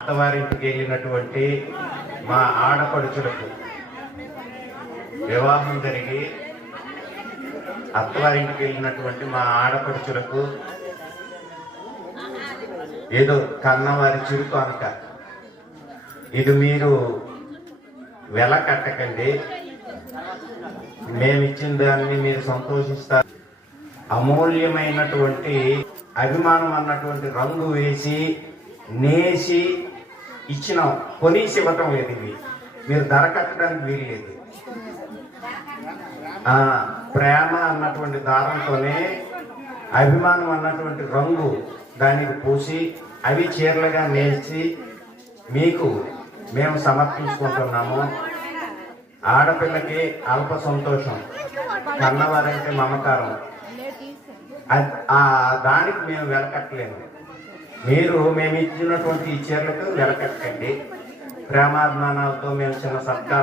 అత్తవారింటికి వెళ్ళినటువంటి మా ఆడపడుచులకు వివాహం జరిగి అత్తవారింటికి వెళ్ళినటువంటి మా ఆడపడుచులకు ఏదో కన్నవారి చిరుకు అనక ఇది మీరు వెల కట్టకండి, మేమిచ్చిన దాన్ని మీరు సంతోషిస్తారు. అమూల్యమైనటువంటి అభిమానం అన్నటువంటి రంగు వేసి నేసి ఇచ్చినాం, కొనేసి ఇవ్వటం లేదు. ఇవి మీరు ధర కట్టడానికి వీల్లేదు. ప్రేమ అన్నటువంటి దారంతోనే అభిమానం అన్నటువంటి రంగు దానికి పూసి అవి చీరలుగా నేసి మీకు మేము సమర్పించుకుంటున్నాము. ఆడపిల్లకి అల్ప సంతోషం, కన్నవారంటే మమకారం, దానికి మేము వెలకట్టలేము. మేము ఇచ్చినటువంటి ఈ చీరలకు వెలకట్టండి. ప్రేమాభిమానాలతో మేము చిన్న సత్కారం